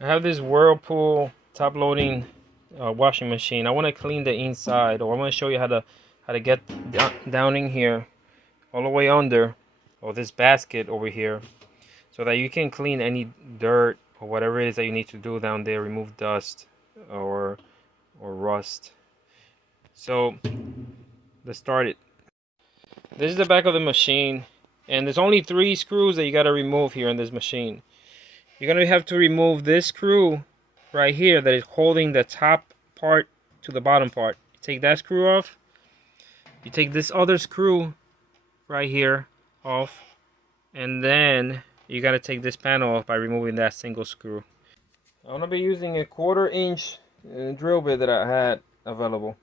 I have this Whirlpool top loading washing machine. I want to clean the inside, or I want to show you how to get down in here, all the way under, or this basket over here, so that you can clean any dirt or whatever it is that you need to do down there, remove dust or rust. So let's start it. This is the back of the machine, and there's only 3 screws that you got to remove here in this machine. You're going to have to remove this screw right here that is holding the top part to the bottom part. You take that screw off. You take this other screw right here off, and then you got to take this panel off by removing that single screw. I'm going to be using a 1/4 inch drill bit that I had available.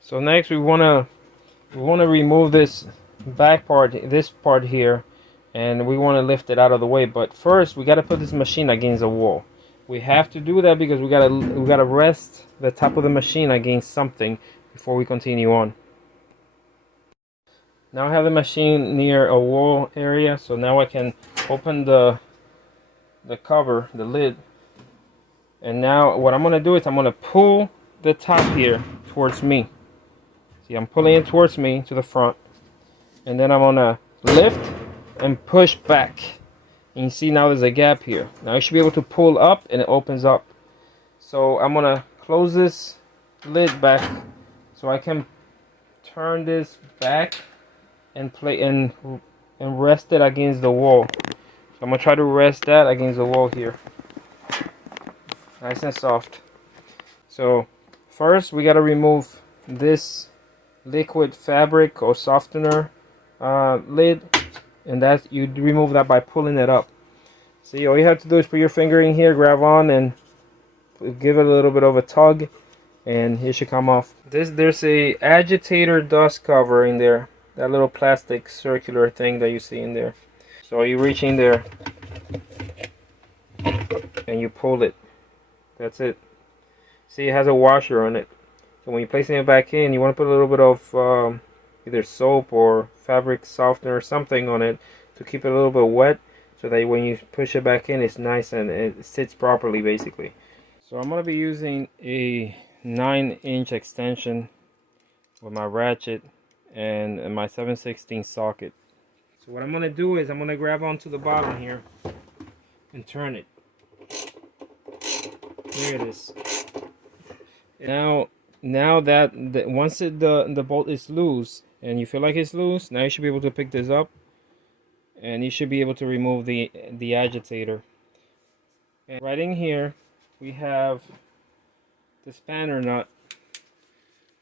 So next we want to remove this back part, this part here, and we want to lift it out of the way. But first we got to put this machine against a wall. We have to do that because we got to rest the top of the machine against something before we continue on. Now I have the machine near a wall area, so now I can open the cover, the lid, and now what I'm going to do is I'm going to pull the top here towards me. See, I'm pulling it towards me to the front, and then I'm gonna lift and push back. And you see now there's a gap here. Now you should be able to pull up and it opens up. So I'm gonna close this lid back so I can turn this back and rest it against the wall. So I'm gonna try to rest that against the wall here. Nice and soft. So first we gotta remove this liquid fabric or softener lid, and that you remove that by pulling it up. See, all you have to do is put your finger in here, grab on, and give it a little bit of a tug, and it should come off. There's a agitator dust cover in there, that little plastic circular thing that you see in there. So you reach in there and you pull it. That's it. See, it has a washer on it. So when you're placing it back in, you want to put a little bit of either soap or fabric softener or something on it to keep it a little bit wet, so that when you push it back in, it's nice and it sits properly, basically. So I'm going to be using a 9-inch extension with my ratchet and my 7/16 socket. So what I'm going to do is I'm going to grab onto the bottom here and turn it. There it is. Now that once the bolt is loose and you feel like it's loose, now you should be able to pick this up and you should be able to remove the agitator. And right in here we have the spanner nut.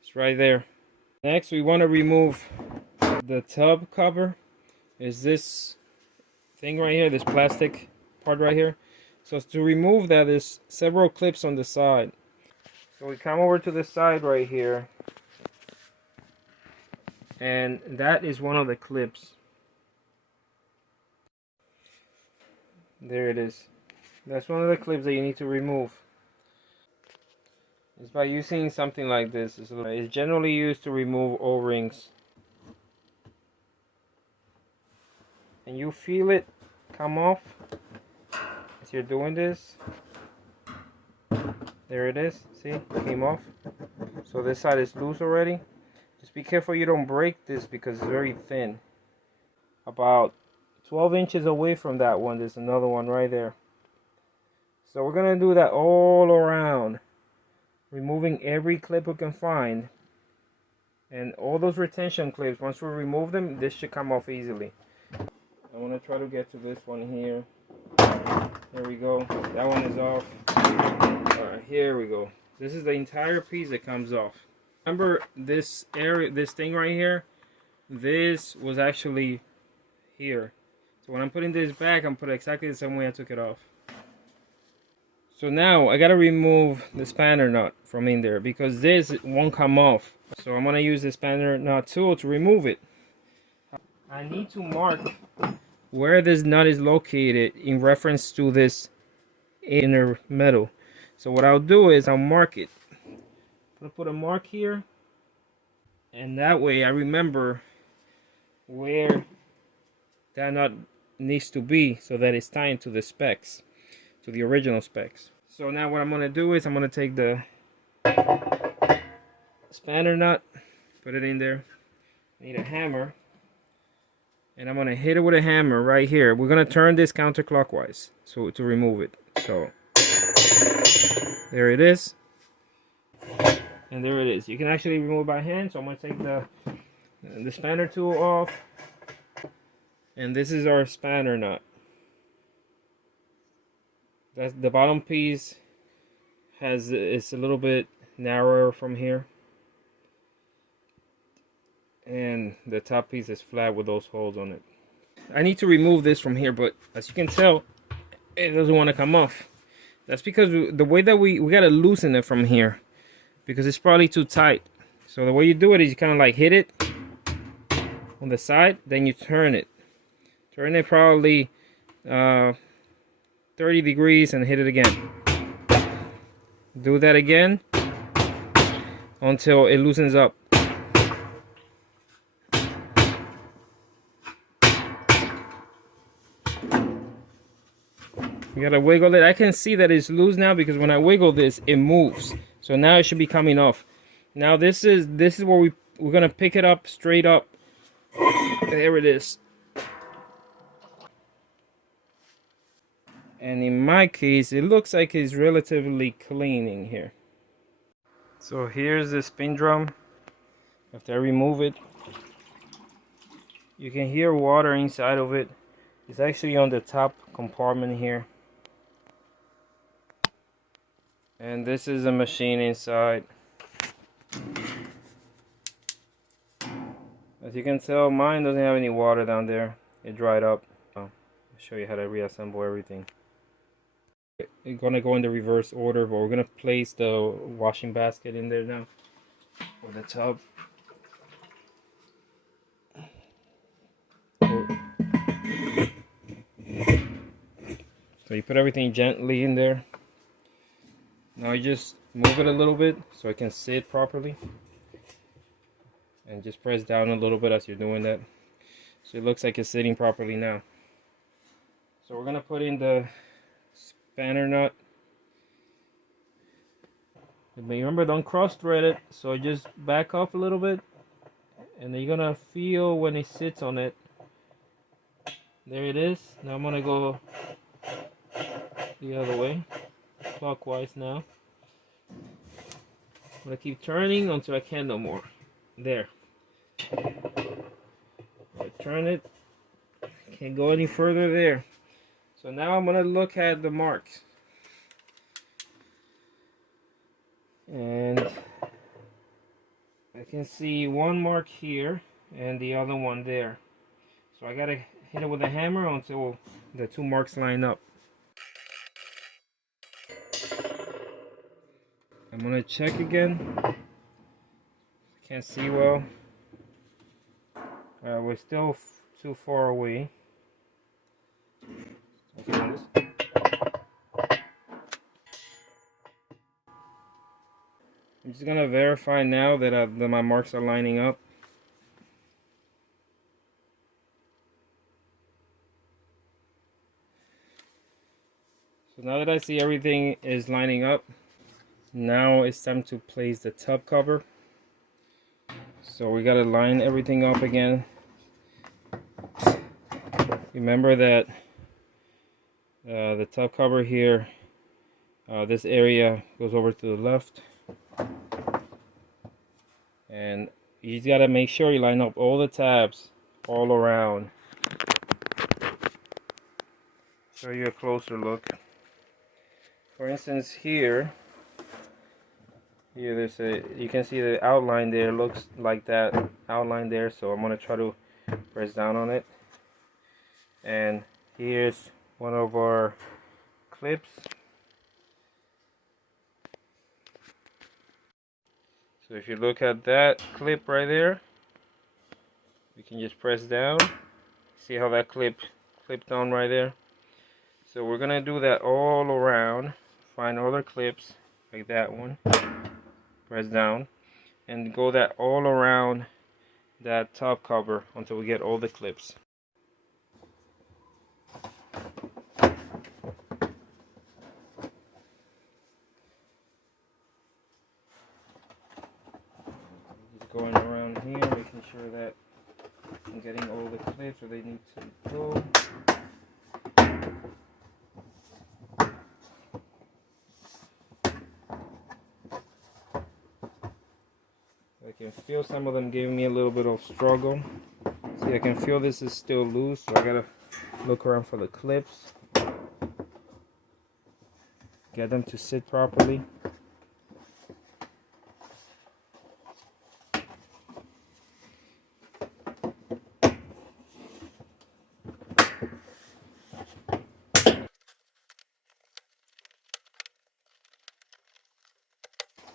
It's right there. Next we want to remove the tub cover. Is this thing right here, this plastic part right here. So to remove that, there's several clips on the side. So we come over to the side right here, and that is one of the clips. There it is. That's one of the clips that you need to remove. It's by using something like this. It's generally used to remove O-rings. And you feel it come off as you're doing this. There it is. See, it came off. So this side is loose already. Just be careful you don't break this because it's very thin. About 12 inches away from that one, there's another one right there. So we're going to do that all around, removing every clip we can find. And all those retention clips, once we remove them, this should come off easily. I want to try to get to this one here. There we go. That one is off. Alright, here we go. This is the entire piece that comes off. Remember this area, this thing right here? This was actually here. So when I'm putting this back, I'm putting it exactly the same way I took it off. So now I gotta remove the spanner nut from in there because this won't come off. So I'm gonna use the spanner nut tool to remove it. I need to mark where this nut is located in reference to this inner metal. So what I'll do is I'll mark it. I'll put a mark here, and that way I remember where that nut needs to be so that it's tying to the specs, to the original specs. So now what I'm going to do is I'm going to take the spanner nut, put it in there. I need a hammer, and I'm going to hit it with a hammer right here. We're going to turn this counterclockwise so to remove it. So there it is, and there it is. You can actually remove it by hand. So I'm going to take the spanner tool off, and this is our spanner nut. That's the bottom piece it's a little bit narrower from here, and the top piece is flat with those holes on it. I need to remove this from here, but as you can tell, it doesn't want to come off. That's because the way that we got to loosen it from here, because it's probably too tight. So the way you do it is you kind of like hit it on the side, then you turn it probably 30 degrees and hit it again. Do that again until it loosens up. You gotta wiggle it. I can see that it's loose now because when I wiggle this, it moves. So now it should be coming off. Now this is where we're gonna pick it up straight up. There it is. And in my case, it looks like it's relatively clean in here. So here's the spin drum. After I remove it, you can hear water inside of it. It's actually on the top compartment here. And this is a machine inside. As you can tell, mine doesn't have any water down there. It dried up. I'll show you how to reassemble everything. We're gonna go in the reverse order, but we're gonna place the washing basket in there now, or the tub. So you put everything gently in there. Now you just move it a little bit so it can sit properly, and just press down a little bit as you're doing that, so it looks like it's sitting properly now. So we're gonna put in the spanner nut. But remember, don't cross thread it, so just back off a little bit, and then you're gonna feel when it sits on it. There it is. Now I'm gonna go the other way, clockwise now. I'm gonna keep turning until I can't no more. There. I turn it, can't go any further there. So now I'm gonna look at the marks, and I can see one mark here and the other one there. So I gotta hit it with a hammer until the two marks line up. I'm gonna check again. Can't see well. We're still too far away. I'm just gonna verify now that my marks are lining up. So now that I see everything is lining up, now it's time to place the tub cover. So we gotta line everything up again. Remember that the tub cover here, this area goes over to the left, and you just gotta make sure you line up all the tabs all around. Show you a closer look. For instance, here there's you can see the outline there, looks like that outline there. So I'm gonna try to press down on it, and here's one of our clips. So if you look at that clip right there, you can just press down. See how that clipped on right there? So we're gonna do that all around. Find other clips like that one, press down, and go that all around that top cover until we get all the clips. Just going around here, making sure that I'm getting all the clips where they need to go. I can feel some of them giving me a little bit of struggle. See, I can feel this is still loose, so I gotta look around for the clips. Get them to sit properly.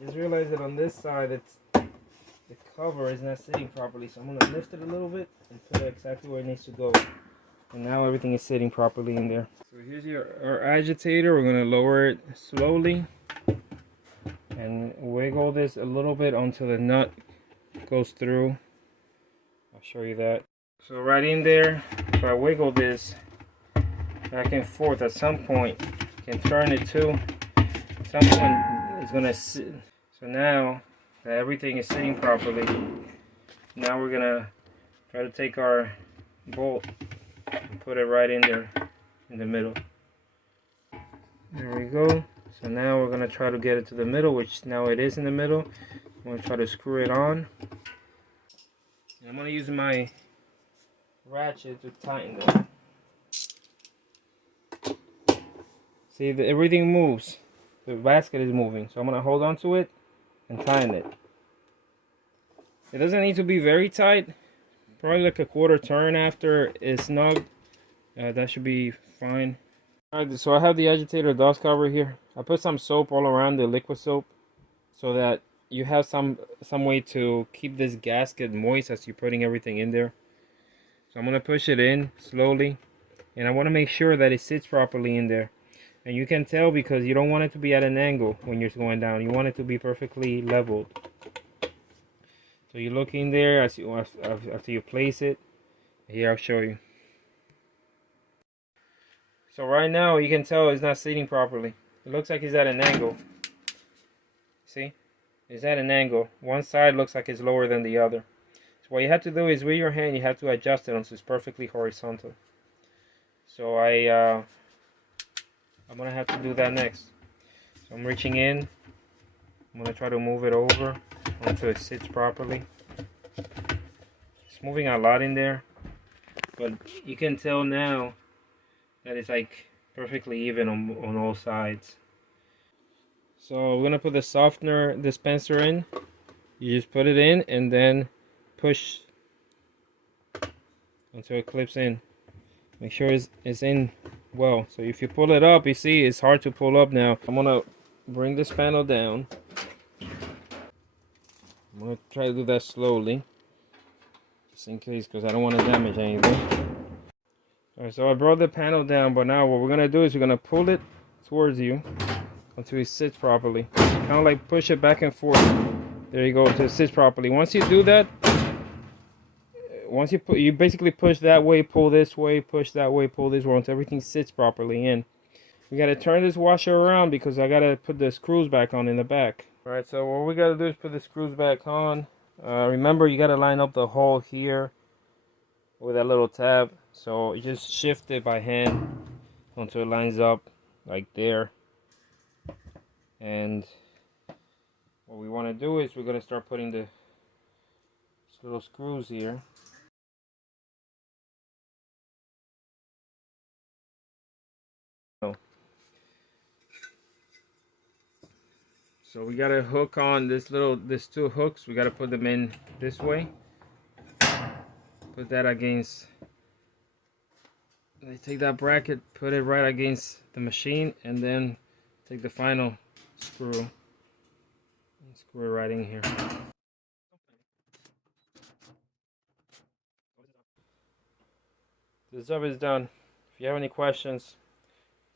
Just realized that on this side, the cover is not sitting properly, so I'm gonna lift it a little bit and put it exactly where it needs to go. And now everything is sitting properly in there. So here's our agitator. We're gonna lower it slowly and wiggle this a little bit until the nut goes through. I'll show you that. So right in there, if I wiggle this back and forth, at some point you can turn it too. At some point it's gonna sit. So now that everything is sitting properly, now we're gonna try to take our bolt and put it right in there in the middle. There we go. So now we're gonna try to get it to the middle, which now it is in the middle. I'm gonna try to screw it on. And I'm gonna use my ratchet to tighten it. See, everything moves. The basket is moving, so I'm gonna hold on to it and tighten it. It doesn't need to be very tight. Probably like a quarter turn after it's snug. That should be fine. Alright, so I have the agitator dust cover here. I put some soap all around, the liquid soap, so that you have some way to keep this gasket moist as you're putting everything in there. So I'm gonna push it in slowly, and I want to make sure that it sits properly in there. And you can tell because you don't want it to be at an angle when you're going down. You want it to be perfectly leveled. So you look in there after you place it. Here, I'll show you. So right now you can tell it's not sitting properly. It looks like it's at an angle. See? It's at an angle. One side looks like it's lower than the other. So what you have to do is with your hand you have to adjust it until it's perfectly horizontal. So I'm gonna have to do that next. So I'm reaching in. I'm gonna try to move it over until it sits properly. It's moving a lot in there, but you can tell now that it's like perfectly even on all sides. So we're gonna put the softener dispenser in. You just put it in and then push until it clips in. Make sure it's in well. So if you pull it up, you see it's hard to pull up now. I'm gonna bring this panel down. I'm gonna try to do that slowly, just in case, because I don't want to damage anything. Alright, so I brought the panel down, but now what we're gonna do is we're gonna pull it towards you until it sits properly. Kind of like push it back and forth. There you go, until it sits properly. Once you do that, you basically push that way, pull this way, push that way, pull this way until everything sits properly in. We gotta turn this washer around because I gotta put the screws back on in the back. Alright, so what we gotta do is put the screws back on. Remember, you gotta line up the hole here with that little tab. So you just shift it by hand until it lines up like there. And what we want to do is we're gonna start putting the little screws here. So we gotta hook on these two hooks. We gotta put them in this way. Put that against. They take that bracket, put it right against the machine, and then take the final screw and screw it right in here. This job is done. If you have any questions,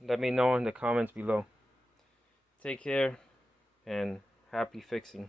let me know in the comments below. Take care and happy fixing.